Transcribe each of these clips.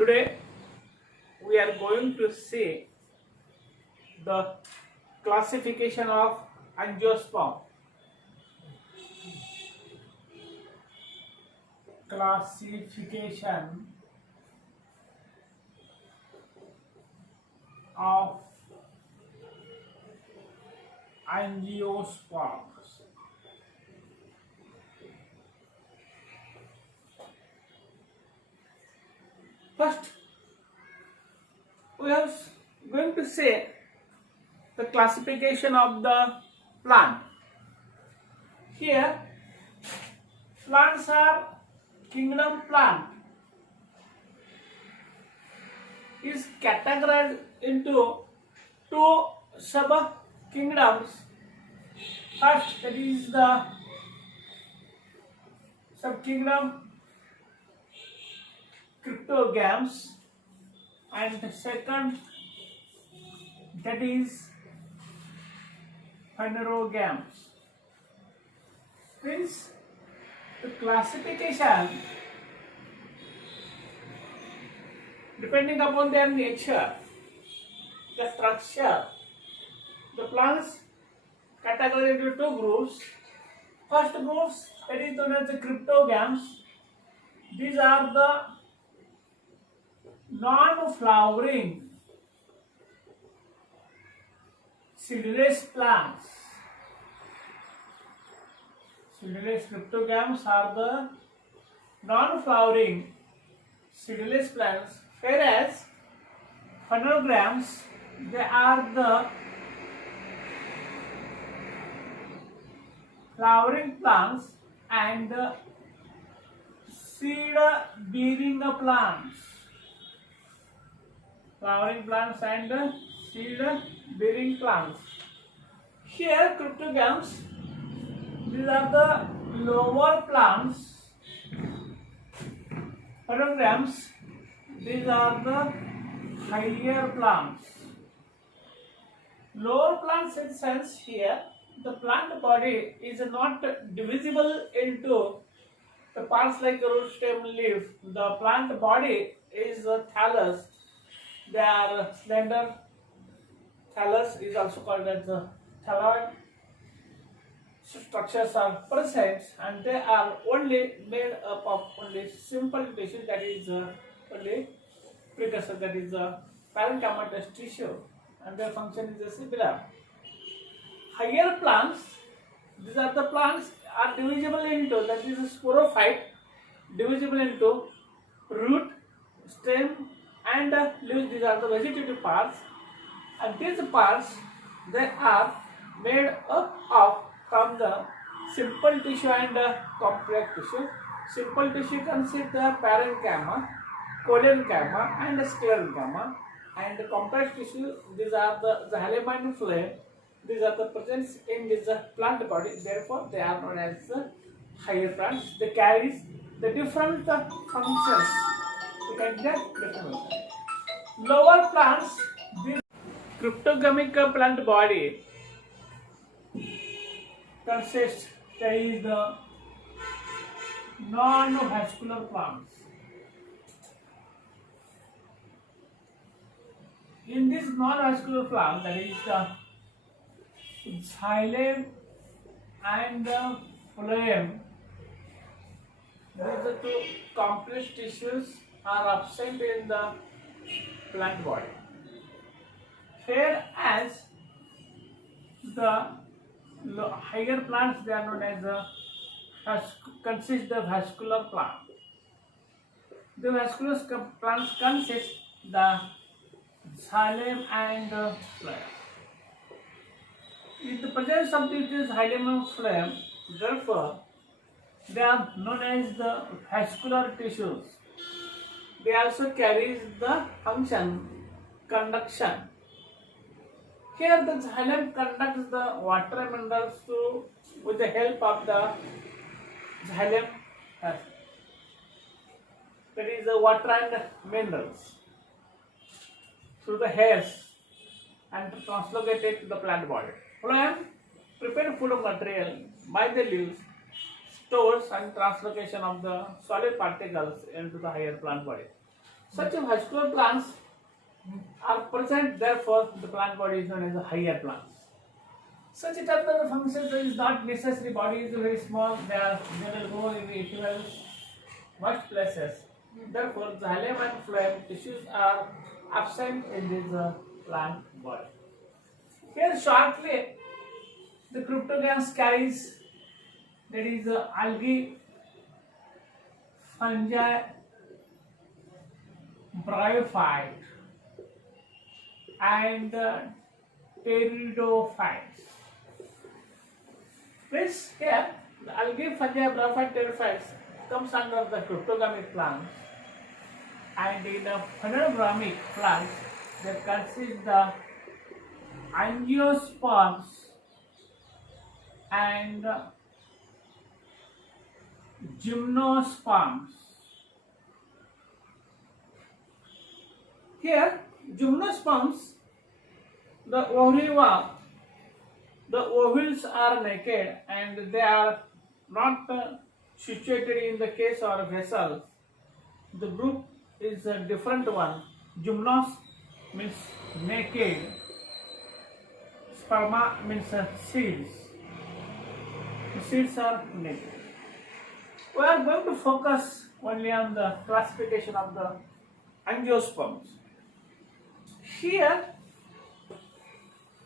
Today we are going to see the classification of angiosperm. Classification of angiosperms. First, we are going to say the classification of the plant. Here, plants are kingdom plant is categorized into two sub kingdoms. First, that is the subkingdom cryptogams, and the second, that is phanerogams. Means the classification depending upon their nature, the structure. The plants categorized into two groups. First groups, that is known as the cryptogams. These are the non-flowering seedless plants. Seedless cryptogams are the non-flowering seedless plants, whereas phanerogams, they are the flowering plants and seed bearing plants. Flowering plants and seed bearing plants. Here cryptogams, these are the lower plants. Phanerogams, these are the higher plants. Lower plants in sense here, the plant body is not divisible into the parts like root, stem, leaf. The plant body is a thallus. They are slender. Thallus is also called as the thalloid. Structures are present and they are only made up of only simple tissue, that is only precursor, that is parenchymatous tissue, and their function is similar. Higher plants, these are the plants are divisible into, that is a sporophyte, divisible into root, stem and leaves. These are the vegetative parts, and these parts, they are made up of from the simple tissue and complex tissue. Simple tissue consists the parenchyma, collenchyma and sclerenchyma, and the complex tissue, these are the xylem and phloem. These are the presence in this plant body, therefore they are known as higher plants. They carry the different functions. You can get different. Lower plants, this cryptogamic plant body consists, that is the non-vascular plants. In this non-vascular plant, that is the xylem and the phloem, these two complex tissues are absent in the plant body, whereas the higher plants, they are known as consist the vascular plant. The vascular plants consist the xylem and phloem. In the presence of this xylem and phloem, therefore they are known as the vascular tissues. They also carry the function conduction. Here the xylem conducts the water minerals with the help of the xylem, that is the water and minerals, through the hairs and translocate it to the plant body. Phloem prepare food material by the leaves, stores and translocation of the solid particles into the higher plant body. Such vascular plants are present, therefore the plant body is known as a higher plants. Such terminal functions is not necessary. Body is very small. They are will go in the equivalent much places. Therefore, xylem and phloem tissues are absent in this plant body. Here shortly, the cryptogams carries, that is algae, fungi, bryophyte, and pteridophytes. This here, the algae, fungi, bryophyte, pteridophytes comes under the cryptogamic plants, and in the phanerogamic plants, they consist the angiosperms and gymnosperms. Here, gymnosperms, the oviva, the ovules are naked and they are not situated in the case or vessels. The group is a different one. Gymnos means naked. Sperma means seeds. The seeds are naked. We are going to focus only on the classification of the angiosperms. Here,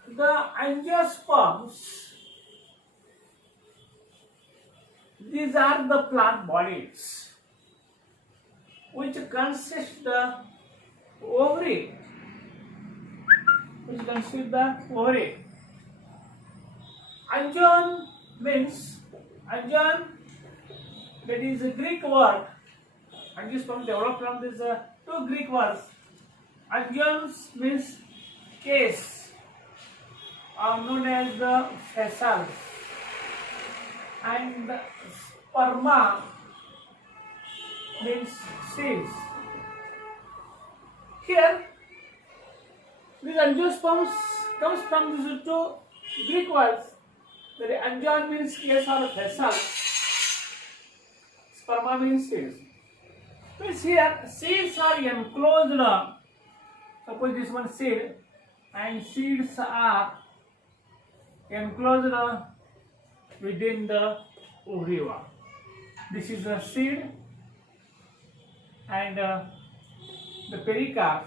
the angiosperms, these are the plant bodies which consist the ovary, Angion means, that is a Greek word. Angiosperm developed from these two Greek words. Angions means case, or known as the vessels, and sperma means seeds. Here, these angiosperms comes from these two Greek words. The angion means case or vessel, sperma means seeds. Means here seeds are enclosed. Suppose this one seed, and seeds are enclosed within the oviva. This is a seed, and the pericarp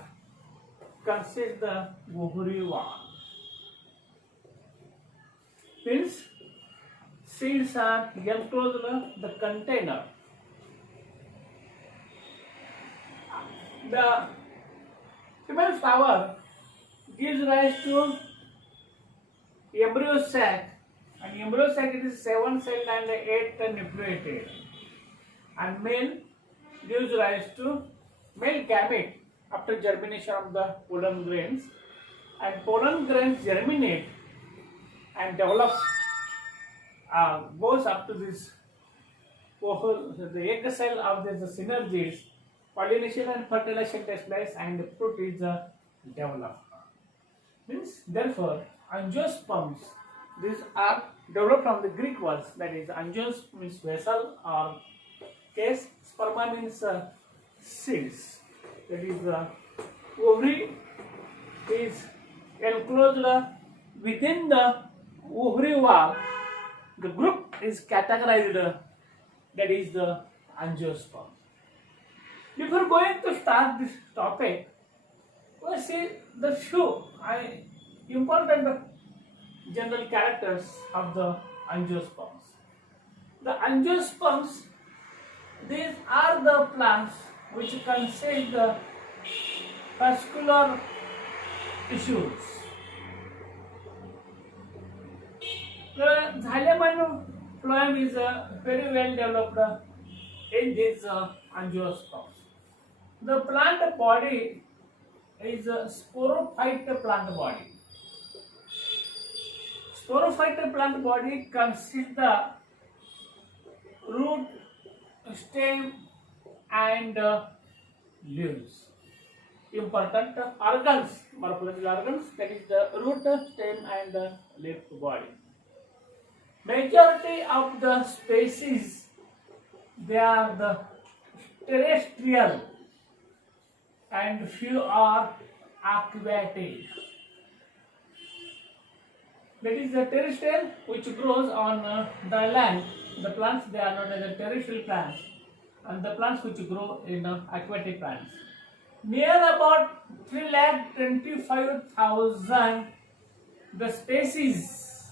consists the oviva. Means seeds are enclosed the container. The female flower gives rise to embryo sac, and embryo sac is 7 celled and 8 nucleated, and male gives rise to male gamete after germination of the pollen grains, and pollen grains germinate and develops, goes up to this the egg cell of this synergies. Pollination and fertilization takes place, and the fruit is developed. Means, therefore, angiosperms, these are developed from the Greek words, that is, angios means vessel or case, sperma means seeds. That is, ovary is enclosed within the ovary wall. The group is categorized, that is the angiosperm. Before going to start this topic, we see the few important general characters of the angiosperms. The angiosperms, these are the plants which consist the vascular tissues. The xylem and phloem is very well developed in these angiosperms. The plant body is a sporophyte plant body. Sporophyte plant body consists the root, stem, and leaves. Important organs, morphological organs, that is the root, stem, and leaf body. Majority of the species, they are the terrestrial. and few are aquatic. That is the terrestrial which grows on the land. The plants they are known as the terrestrial plants, and the plants which grow in aquatic plants. Near about 3,25,000 the species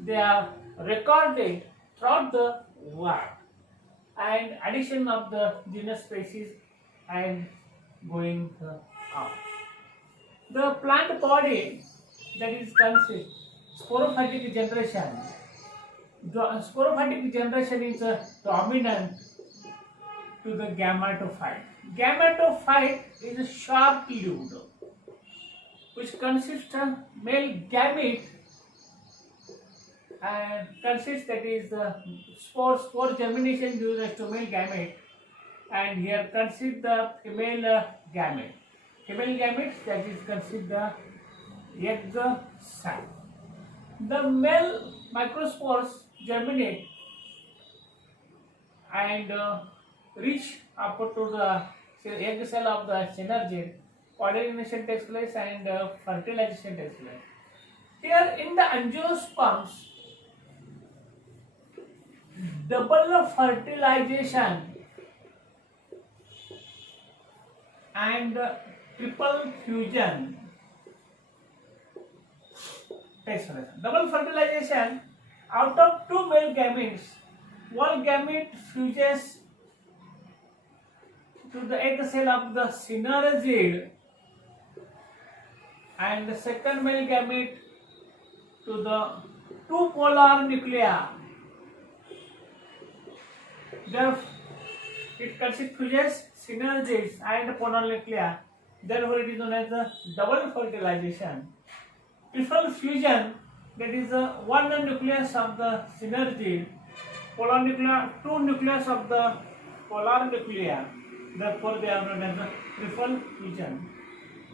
they are recorded throughout the world, and addition of the genus species and going on. The plant body that is considered sporophytic generation. The sporophytic generation is dominant to the gametophyte. Gametophyte is short-lived, which consists of male gamete and consists that is spore germination gives rise to male gamete, and here consists the female gamete. Female gametes that is considered the egg sac. The male microspores germinate and reach up to the egg cell of the synergid. Pollination takes place and fertilization takes place. Here in the angiosperms, double fertilization and triple fusion takes place. Double fertilization, out of two male gametes, one gamete fuses to the egg cell of the synergid, and the second male gamete to the two polar nuclei. Therefore, it fuses synergids and polar nuclei. Therefore, it is known as the double fertilization. Triple fusion, that is one nucleus of the synergid, polar nuclei, two nucleus of the polar nuclei. Therefore, they are known as the triple fusion.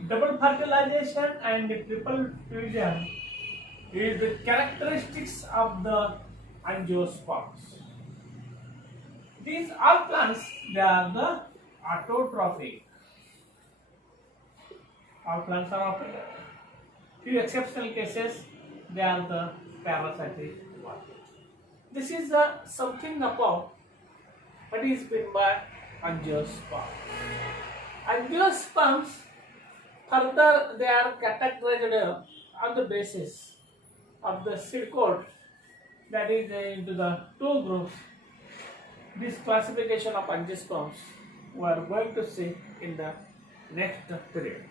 Double fertilization and triple fusion is the characteristics of the angiosperms. These all plants, they are the autotrophic. All plants are autotrophic. Few exceptional cases, they are the parasitic one. This is something about what is meant by angiosperms. Angiosperms, further they are categorized on the basis of the seed coat, that is into the two groups. This classification of angiosperms we are going to see in the next period.